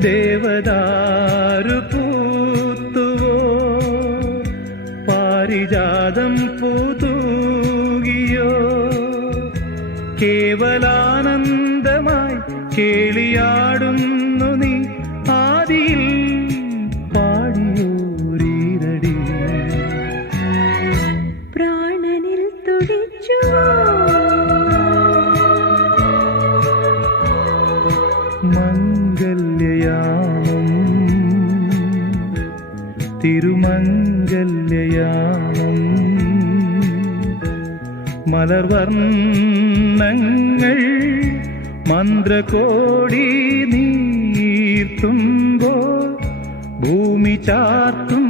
ദേവദാരു പൂത്തുവോ? പാരിജാതം കേവലാനന്ദമായി കേളിയാടുന്നു മംഗല്യയാമം തിരുമംഗല്യയാമം. മലർവർണങ്ങൾ മന്ത്രകോടി നീർത്തുമ്പോൾ ഭൂമി ചാർത്ത